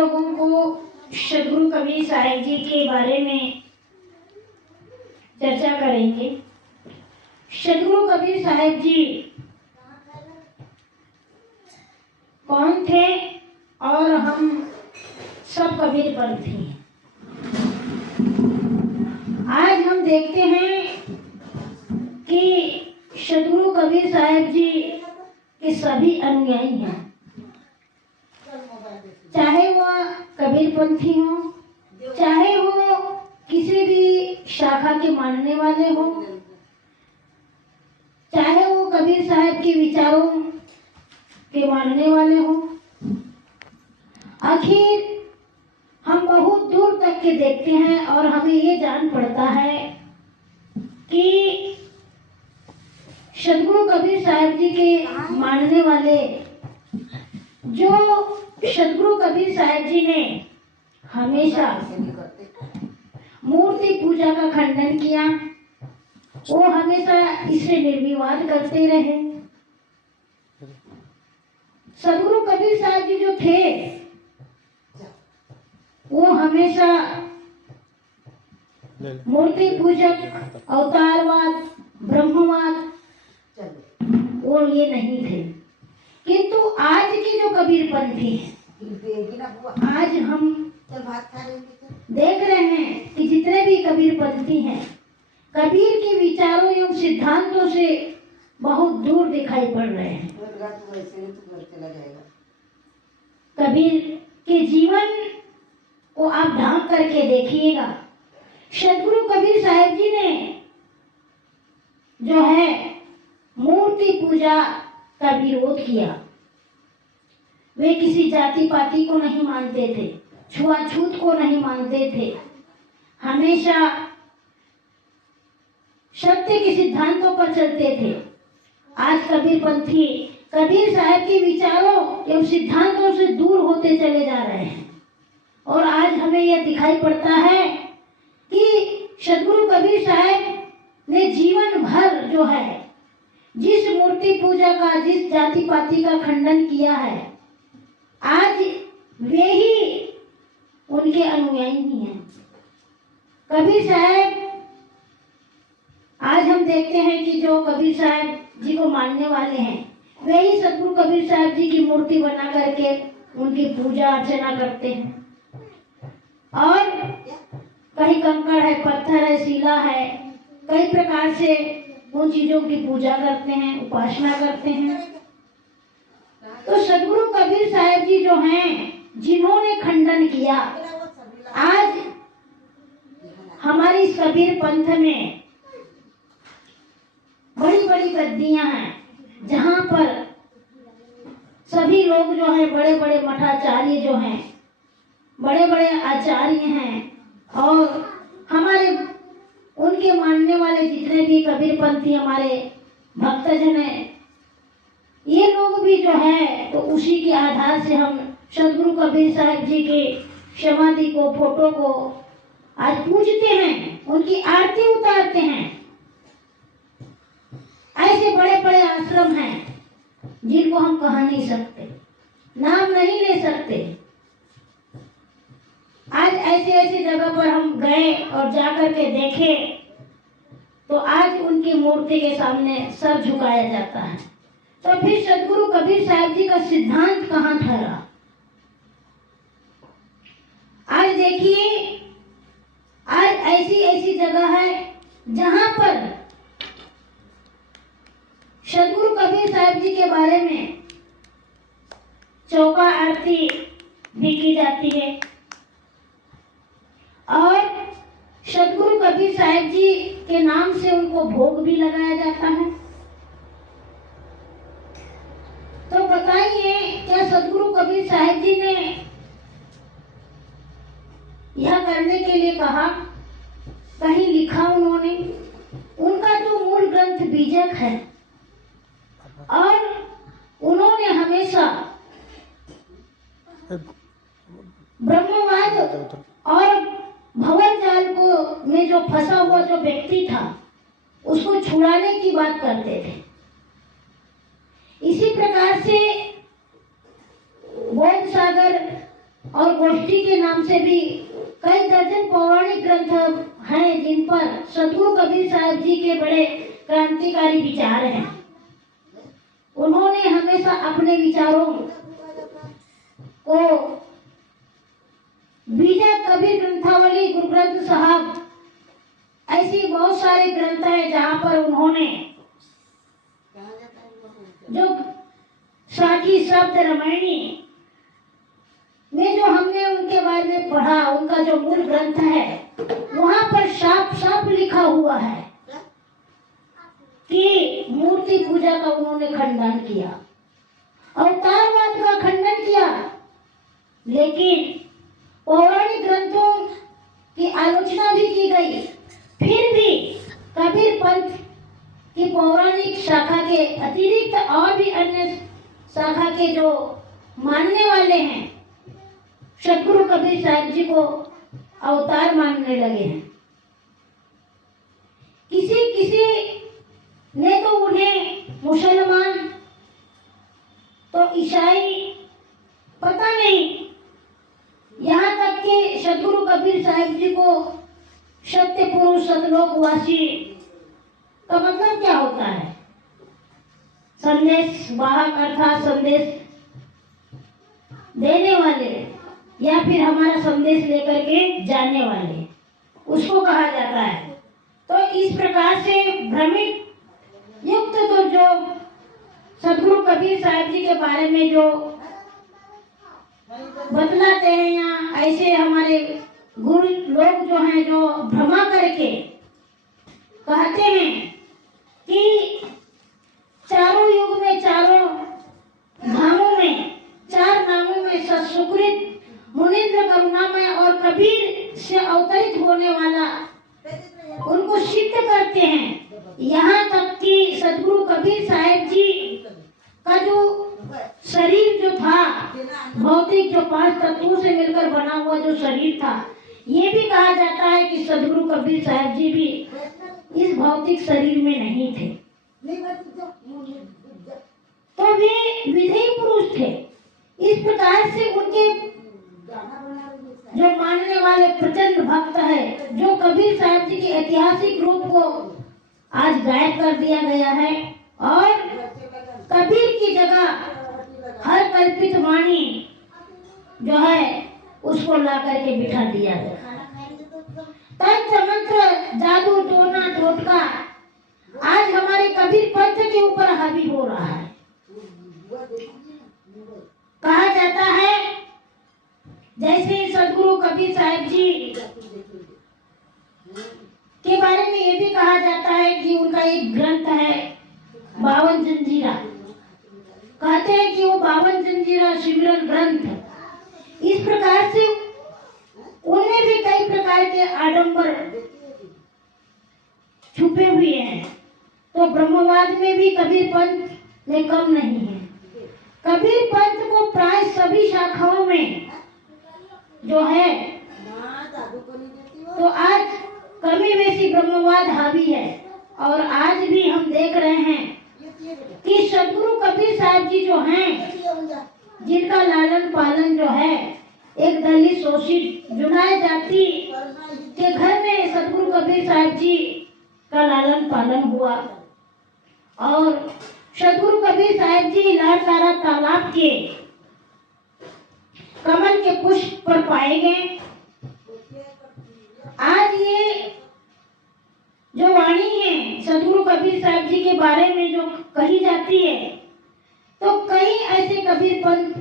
लोगों को सदगुरु कबीर साहिब जी के बारे में चर्चा करेंगे। सदगुरु कबीर साहिब जी कौन थे और हम सब कबीर पंथी हैं। आज हम देखते हैं कि सदगुरु कबीर साहिब जी के सभी अनुयायी हैं, चाहे वह कबीर पंथी हो, चाहे वो किसी भी शाखा के मानने वाले हो, चाहे वो कबीर साहब के विचारों के मानने वाले हो। आखिर हम बहुत दूर तक के देखते हैं और हमें ये जान पड़ता है कि सदगुरु कबीर साहब जी के मानने वाले, जो सदगुरु कबीर साहब जी ने हमेशा मूर्ति पूजा का खंडन किया, वो हमेशा इसे निर्विवाद करते रहे। सदगुरु कबीर साहब जी जो थे वो हमेशा मूर्ति पूजक, अवतारवाद, ब्रह्मवाद वो ये नहीं थे। किंतु आज की जो कबीर पंथी है, आज हम देख रहे हैं कि जितने भी कबीर पंथी हैं, कबीर के विचारों एवं सिद्धांतों से बहुत दूर दिखाई पड़ रहे हैं। कबीर के जीवन को आप ढांक करके देखिएगा। सदगुरु कबीर साहब जी ने जो है मूर्ति पूजा का विरोध किया। वे किसी जाति पाति को नहीं मानते थे, छुआछूत को नहीं मानते थे, हमेशा सत्य के सिद्धांतों पर चलते थे। आज कबीर पंथी कबीर साहब के विचारों एवं सिद्धांतों से दूर होते चले जा रहे हैं और आज हमें यह दिखाई पड़ता है कि सदगुरु कबीर साहब ने जीवन भर जो है जिस मूर्ति पूजा का, जिस जाति पाति का खंडन किया है, आज वे ही उनके अनुयायी ही हैं। कबीर साहब, आज हम देखते हैं कि जो कबीर साहब जी को मानने वाले हैं, वे ही सदगुरु कबीर साहब जी की मूर्ति बना करके उनकी पूजा अर्चना करते हैं। और कहीं कंकड़ है, पत्थर है, शिला है, कई प्रकार से उन चीजों की पूजा करते हैं, उपासना करते हैं। तो सदगुरु कबीर साहब जी जो हैं, जिन्होंने खंडन किया, आज हमारी कबीर पंथ में बड़ी बड़ी गद्दियां हैं, जहां पर सभी लोग जो हैं, बड़े बड़े मठाचार्य जो हैं, बड़े बड़े आचार्य हैं, और हमारे उनके मानने वाले जितने भी कबीर पंथी हमारे भक्तजन हैं, ये लोग भी जो है तो उसी के आधार से हम सदगुरु कबीर साहब जी के समाधि को, फोटो को आज पूजते हैं, उनकी आरती उतारते हैं। ऐसे बड़े बड़े आश्रम हैं जिनको हम कह नहीं सकते, नाम नहीं ले सकते। आज ऐसे ऐसे जगह पर हम गए और जाकर के देखे तो आज उनकी मूर्ति के सामने सर झुकाया जाता है। तो फिर सदगुरु कबीर साहब जी का सिद्धांत कहाँ ठहरा? आज देखिए, आज ऐसी ऐसी जगह है जहां पर सदगुरु कबीर साहब जी के बारे में चौका आरती भी की जाती है और सदगुरु कबीर साहब जी के नाम से उनको भोग भी लगाया जाता है। तो बताइए, क्या सदगुरु कबीर साहब जी ने यह करने के लिए कहा? कहीं लिखा उन्होंने? उनका जो मूल ग्रंथ बीजक है और उन्होंने हमेशा ब्रह्मवाद और भंवर जाल को में जो फंसा हुआ जो व्यक्ति था उसको छुड़ाने की बात करते थे। इसी प्रकार से बौद्ध सागर और गोष्ठी के नाम से भी कई दर्जन पौराणिक ग्रंथ हैं जिन पर सदगुरु कबीर साहब जी के बड़े क्रांतिकारी विचार हैं। उन्होंने हमेशा अपने विचारों को बीजा कबीर ग्रंथावली, गुरु ग्रंथ साहब, ऐसी बहुत सारे ग्रंथ हैं जहाँ पर उन्होंने जो साकी शब्द रामायणी में जो हमने उनके बारे में पढ़ा, उनका जो मूल ग्रंथ है वहाँ पर साफ साफ लिखा हुआ है कि मूर्ति पूजा का उन्होंने खंडन किया, अवतारवाद का खंडन किया, लेकिन पौराणिक ग्रंथों की आलोचना भी की गई। फिर भी कबीर पंथ की पौराणिक शाखा के अतिरिक्त और भी अन्य शाखा के जो मानने वाले हैं सदगुरु कबीर साहब जी को अवतार मानने लगे हैं। किसी किसी ने तो उन्हें मुसलमान तो ईसाई, पता नहीं, यहाँ तक कि सदगुरु कबीर साहब जी को सत्य पुरुष, सतलोकवासी का मतलब क्या होता है? संदेश वाहक अर्थात संदेश देने वाले या फिर हमारा संदेश लेकर के जाने वाले, उसको कहा जाता है। तो इस प्रकार से भ्रमित युक्त तो जो सदगुरु कबीर साहब जी के बारे में जो बतलाते हैं या ऐसे हमारे गुरु लोग जो हैं जो भ्रमा करके कहते हैं कि चारों युग में, चारों धामों में, चार नामों में सत्सुकृत, मुनीन्द्र, करुणामय और कबीर से अवतरित होने वाला उनको सिद्ध करते हैं। यहाँ तक कि सदगुरु कबीर साहब जी का जो शरीर जो था, भौतिक जो 5 तत्वों से मिलकर बना हुआ जो शरीर था, ये भी कहा जाता है कि सदगुरु कबीर साहब जी भी इस भौतिक शरीर में नहीं थे, तो वे विधेय पुरुष थे। इस प्रकार से उनके जो मानने वाले प्रचंड भक्त है, जो कबीर साहब जी के ऐतिहासिक रूप को आज गायब कर दिया गया है और कबीर की जगह हर कल्पित वाणी जो है उसको ला करके बिठा दिया गया। तंत्र मंत्र, जादू, टोना टोटका आज हमारे कबीर पंथ के ऊपर हावी हो रहा है। कहा जाता है जैसे सदगुरु कबीर साहब जी के बारे में ये भी कहा जाता है कि उनका एक ग्रंथ है 52 जंजीरा, कहते हैं कि वो 52 जंजीरा सिमरन ग्रंथ। इस प्रकार से उनमें भी कई प्रकार के आडंबर छुपे हुए हैं। तो ब्रह्मवाद में भी कबीर पंथ में कम नहीं है। कबीर पंथ को प्राय सभी शाखाओं में जो है तो आज कमी बेसी ब्रह्मवाद हावी है। और आज भी हम देख रहे हैं कि सदगुरु कबीर साहब जी जो हैं, जिनका लालन पालन जो है एक दलित शोषित जुनाए जाति के घर में सदगुरु कबीर साहब जी का लालन पालन हुआ और सदगुरु कबीर साहब जी लाड़कारा तालाब के कमल के पुष्प पर पाए गए। आज ये जो वाणी है सदगुरु कबीर साहब जी के बारे में जो कही जाती है, तो कई ऐसे कबीर पंथ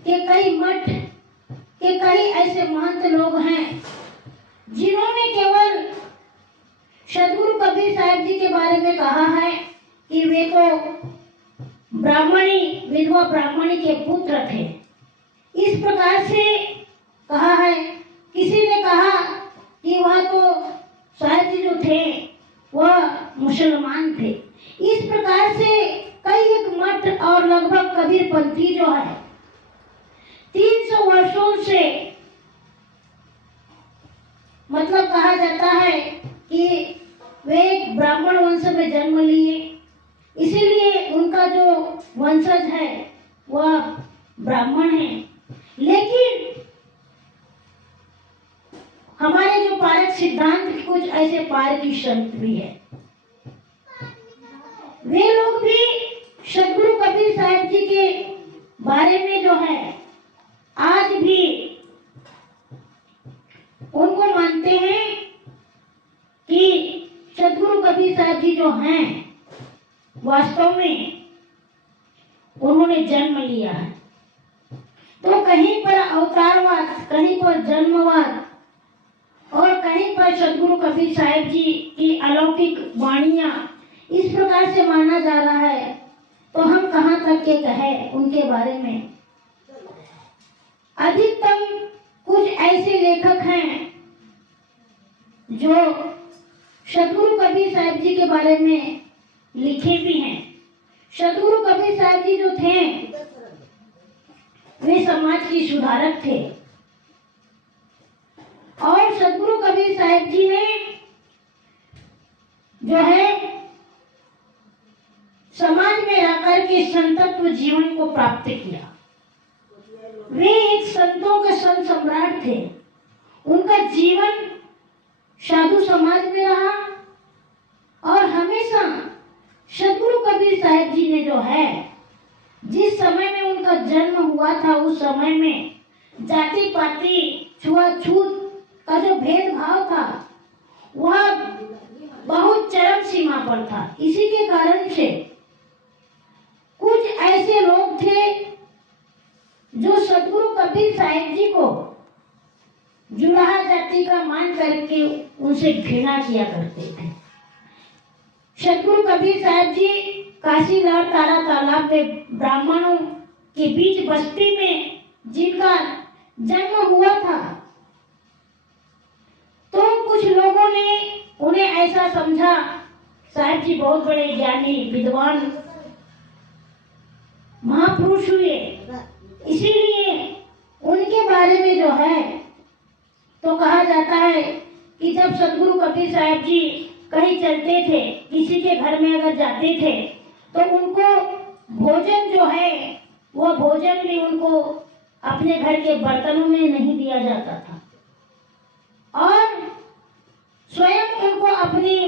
के कई मठ के कई ऐसे महंत लोग हैं जिन्होंने केवल सदगुरु कबीर साहब जी के बारे में कहा है कि वे तो ब्राह्मणी, विधवा ब्राह्मणी के पुत्र थे। इस प्रकार से कहा है। किसी ने कहा कि वह तो साहब जी जो थे वह मुसलमान थे। इस प्रकार से कई एक मठ और लगभग कबीर पंथी जो है 300 वर्षों से मतलब कहा जाता है कि वे एक ब्राह्मण वंश में जन्म लिए, इसीलिए जो वंशज है वह ब्राह्मण है, लेकिन सिद्धांत के कुछ ऐसे पार की संत भी है। वे लोग भी सदगुरु कबीर साहब जी के बारे में जो है आज भी उनको मानते हैं कि सदगुरु कबीर साहब जी जो हैं वास्तव में उन्होंने जन्म लिया है। तो कहीं पर अवतारवाद, कहीं पर जन्मवाद और कहीं पर सदगुरु कबीर साहब जी की अलौकिक वाणियां इस प्रकार से माना जा रहा है, तो हम कहां तक के कहें उनके बारे में। अधिकतम कुछ ऐसे लेखक हैं जो सदगुरु कबीर साहब जी के बारे में लिखे भी हैं। सदगुरु कबीर साहब जी जो थे वे समाज की सुधारक थे और सदगुरु कबीर साहब जी ने जो है समाज में रहकर के संतत्व जीवन को प्राप्त किया। वे एक संतों के संत सम्राट थे। उनका जीवन साधु समाज में रहा और हमेशा सदगुरु कबीर साहब जी ने जो है जिस समय में उनका जन्म हुआ था उस समय में जाति पाति छुआछूत का जो भेदभाव था वह बहुत चरम सीमा पर था। इसी के कारण से कुछ ऐसे लोग थे जो सदगुरु कबीर साहब जी को जुलाहा जाति का मान करके उनसे घृणा किया करते थे। सदगुरु कबीर साहब जी काशी लहर तारा तालाब में ब्राह्मणों के बीच बस्ती में जिनका जन्म हुआ था, तो कुछ लोगों ने उन्हें ऐसा समझा साहब जी बहुत बड़े ज्ञानी विद्वान महापुरुष हुए, इसीलिए उनके बारे में जो है तो कहा जाता है कि जब सदगुरु कबीर साहब जी कहीं चलते थे, किसी के घर में अगर जाते थे तो उनको भोजन जो है वह भोजन भी उनको अपने घर के बर्तनों में नहीं दिया जाता था और स्वयं उनको अपनी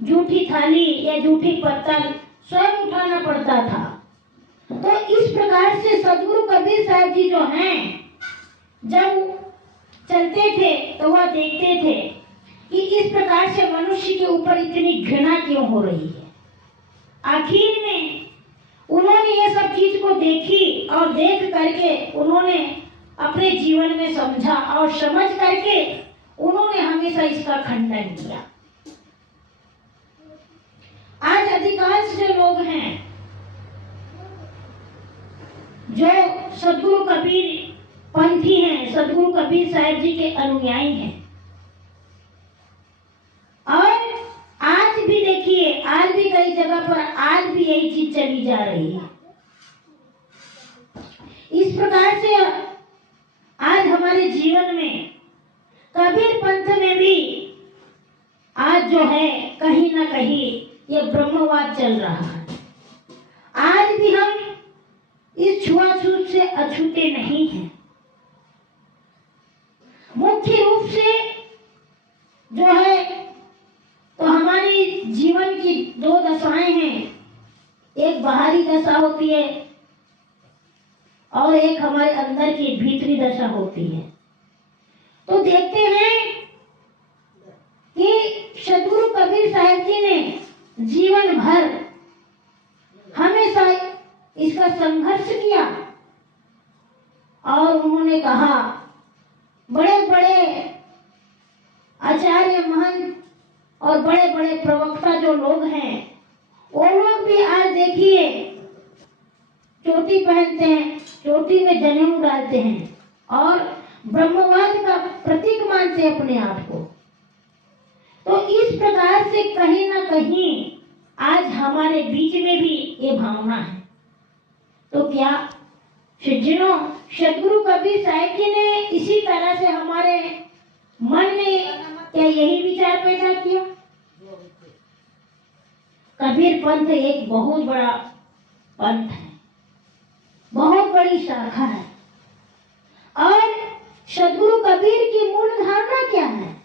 जूठी थाली या जूठी पत्तल स्वयं उठाना पड़ता था। तो इस प्रकार से सदगुरु कबीर साहब जी जो हैं जब चलते थे तो वह देखते थे कि इस प्रकार से मनुष्य के ऊपर इतनी घृणा क्यों हो रही है। आखिर में उन्होंने ये सब चीज को देखी और देख करके उन्होंने अपने जीवन में समझा और समझ करके उन्होंने हमेशा इसका खंडन किया। आज अधिकांश जो लोग हैं जो सदगुरु कबीर पंथी हैं, सदगुरु कबीर साहब जी के अनुयायी हैं, और आज भी देखिए आज भी कई जगह पर आज भी यही चीज चली जा रही है। इस प्रकार से आज हमारे जीवन में कबीर पंथ में भी आज जो है कहीं ना कहीं ये ब्रह्मवाद चल रहा है। आज भी हम इस छुआछूत से अछूते नहीं हैं। मुख्य रूप से जो है तो हमारी जीवन की दो दशाएं हैं, एक बाहरी दशा होती है और एक हमारे अंदर की भीतरी दशा होती है। तो देखते हैं कि सदगुरु कबीर साहब जी ने जीवन भर हमेशा इसका संघर्ष किया और उन्होंने कहा बड़े बड़े आचार्य महंत और बड़े बड़े प्रवक्ता जो लोग हैं वो लोग भी आज देखिए चोटी पहनते हैं, चोटी में जनेऊ डालते हैं और ब्रह्मवाद का प्रतीक मानते हैं अपने आप को। तो इस प्रकार से कहीं ना कहीं आज हमारे बीच में भी ये भावना है। तो क्या सज्जनों सदगुरु कबीर साहब जी ने इसी तरह से हमारे मन में क्या यही विचार पैदा किया? कबीर पंथ एक बहुत बड़ा पंथ है, बहुत बड़ी शाखा है। और सदगुरु कबीर की मूल धारणा क्या है?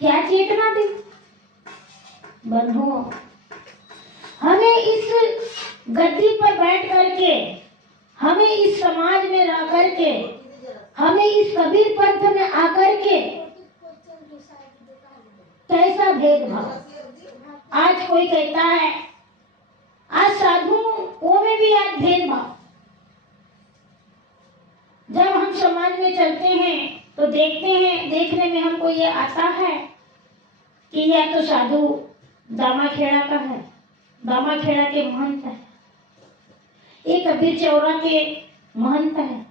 क्या चेतना दी। बंधुओं, हमें इस गद्दी पर बैठ करके, हमें इस समाज में रह करके, हमें इस कबीर पंथ में आकर के कैसा भेदभाव। आज कोई कहता है, आज साधुओं में भी आज भेदभाव। जब हम समाज में चलते हैं तो देखते हैं, देखने में हमको ये आता है कि यह तो साधु दामाखेड़ा का है, दामाखेड़ा के महंत है, ये कबीर चौरा के महंत है,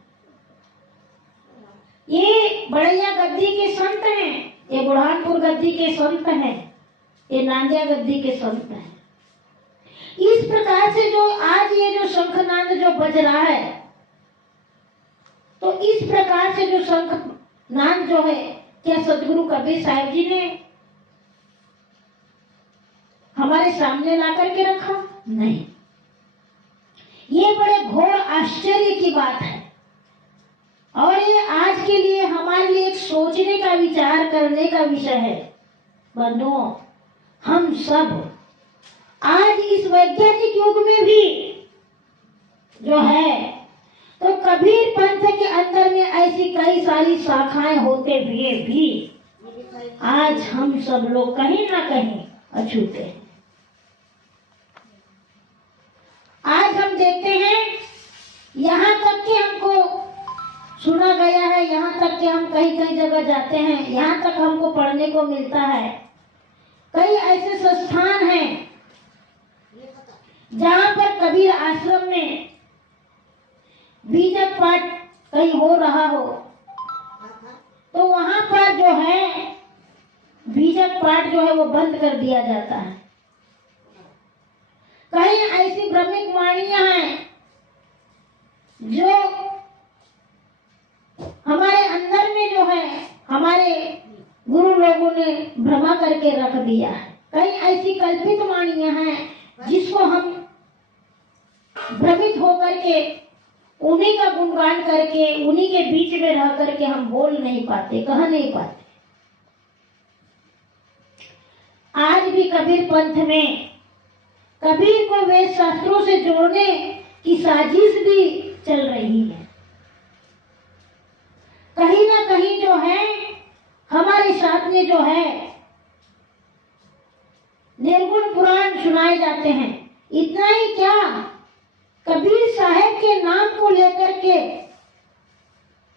ये बड़ैया गद्दी के संत हैं, ये बुरहानपुर गद्दी के संत हैं, ये नांदिया गद्दी के संत हैं। इस प्रकार से जो आज ये जो शंखनाद जो बज रहा है, तो इस प्रकार से जो शंखनाद जो है, क्या सदगुरु कबीर साहब जी ने हमारे सामने ला करके रखा? नहीं। ये बड़े घोर आश्चर्य की बात है और ये आज के लिए हमारे लिए एक सोचने का, विचार करने का विषय है। बंधुओं, हम सब आज इस वैज्ञानिक युग में भी जो है, तो कबीर पंथ के अंदर में ऐसी कई सारी शाखाएं होते हुए भी आज हम सब लोग कहीं ना कहीं अछूते हैं। आज हम देखते हैं, यहाँ तक कि हमको सुना गया है, यहाँ तक कि हम कई कई जगह जाते हैं, यहाँ तक हमको पढ़ने को मिलता है, कई ऐसे संस्थान हैं जहाँ पर कबीर आश्रम में बीजक पाठ कहीं हो रहा हो, तो वहां पर जो है बीजक पाठ जो है वो बंद कर दिया जाता है। कहीं ऐसी भ्रमिक वाणियां हैं जो हमारे अंदर में जो है हमारे गुरु लोगों ने भ्रमा करके रख दिया है। कई ऐसी कल्पित वाणियां हैं जिसको हम भ्रमित होकर के उन्हीं का गुणगान करके, उन्हीं के बीच में रह करके हम बोल नहीं पाते, कह नहीं पाते। आज भी कबीर पंथ में कबीर को वेद शास्त्रों से जोड़ने की साजिश भी चल रही है। कहीं ना कहीं जो है हमारे साथ में जो है निर्गुण पुराण सुनाए जाते हैं। इतना ही क्या, कबीर साहब के नाम को लेकर के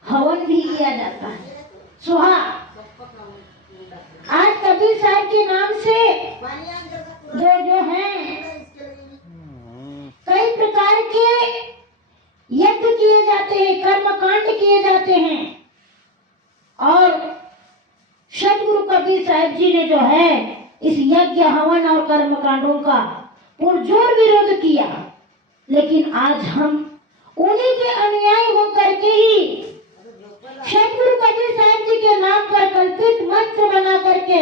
हवन भी किया जाता है, सुहा। आज कबीर साहब के नाम से जो हैं कई प्रकार के यज्ञ किए जाते हैं, कर्मकांड किए जाते हैं और सदगुरु कबीर साहब जी ने जो है इस यज्ञ हवन और कर्मकांडों का पुरजोर विरोध किया। लेकिन आज हम उन्हीं के अनुयायी होकर के ही सदगुरु कबीर साहब जी के नाम पर कल्पित मंत्र बना करके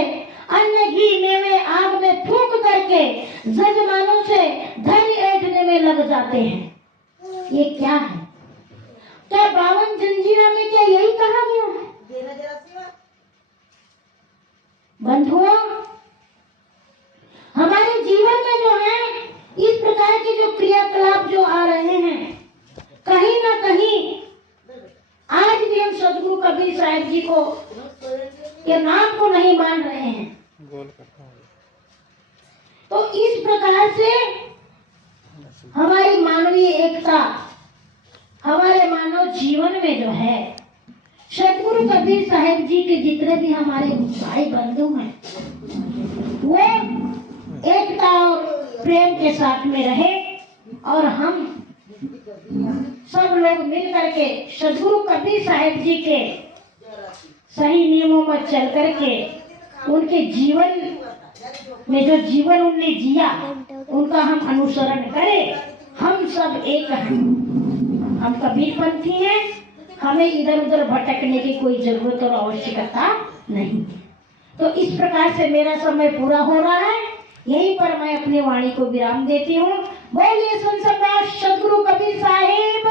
अन्न घी मेवे आग में फूंक करके जजमानों से धन ऐंठने में लग जाते हैं। ये क्या है? क्या 52 जंजीरा में क्या यही कहा गया है? बंधुओं, हमारे जीवन में जो है इस प्रकार के जो क्रियाकलाप जो आ रहे हैं, कहीं ना कहीं आज भी हम सदगुरु कबीर साहब जी को के नाम को नहीं मान रहे हैं। तो इस प्रकार से हमारी मानवीय एकता, हमारे मानव जीवन में जो है सदगुरु कबीर साहब जी के जितने भी हमारे भाई बंधु हैं, वो एकता और प्रेम के साथ में रहे और हम सब लोग मिल करके सदगुरु कबीर साहब जी के सही नियमों पर चल करके उनके जीवन में जो जीवन उनने जिया उनका हम अनुसरण करें। हम सब एक हैं, हम कबीर पंथी हैं, हमें इधर उधर भटकने की कोई जरूरत और आवश्यकता नहीं। तो इस प्रकार से मेरा समय पूरा हो रहा है, यहीं पर मैं अपनी वाणी को विराम देती हूँ। बोलिए संत सद्गुरु कबीर साहिब